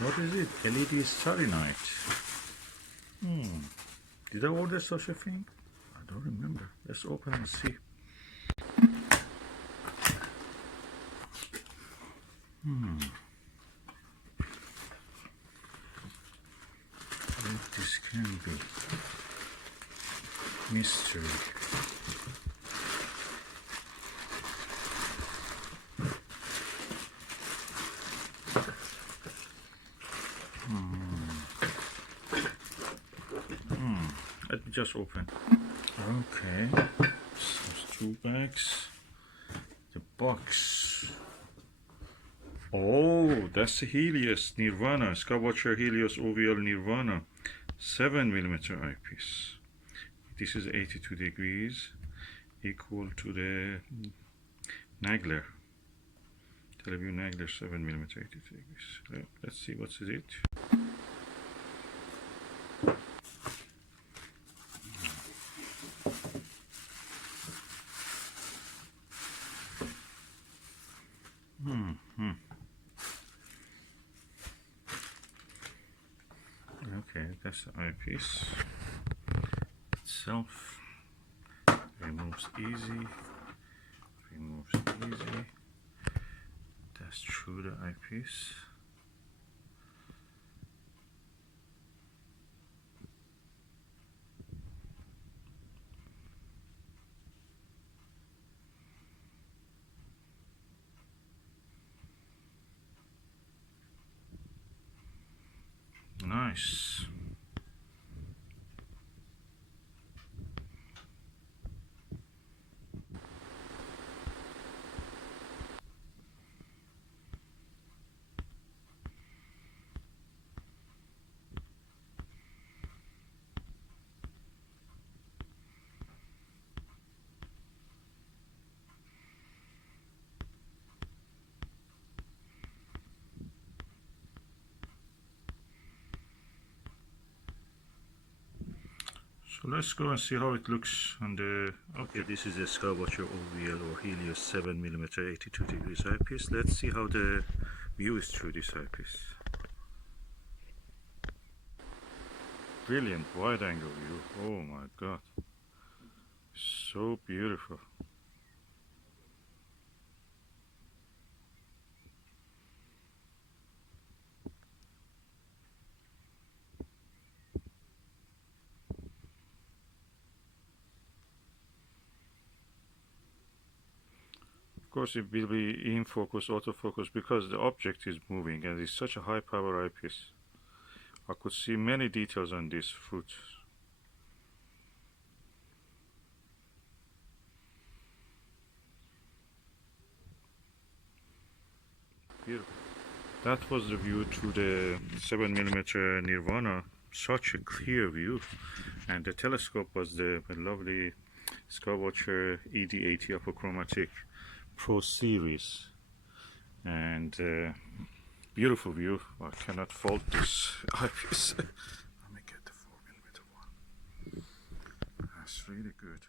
What is it? LED Starry Night. Did I order such a thing? I don't remember. Let's open and see. What this can be. Mystery. Let me just open. Okay, so it's 2 bags. The box. Oh, that's the Helios Nirvana, Skywatcher Helios OVL Nirvana 7mm eyepiece. This is 82 degrees, equal to the Nagler, Teleview Nagler 7mm 82 degrees. Let's see what is it. Okay, that's the eyepiece itself. Removes easy. That's through the eyepiece. Nice. So let's go and see how it looks on the... Okay, this is a Skywatcher OVL or Helios 7mm 82 degrees eyepiece. Let's see how the view is through this eyepiece. Brilliant wide angle view. Oh my god. So beautiful. Of course it will be in focus, autofocus, because the object is moving and it's such a high power eyepiece. I could see many details on this fruit. Beautiful. That was the view through the 7mm Nirvana. Such a clear view. And the telescope was the lovely Skywatcher ED80 apochromatic Pro Series. And beautiful view. I cannot fault this eyepiece. Let me get the 4mm one. That's really good.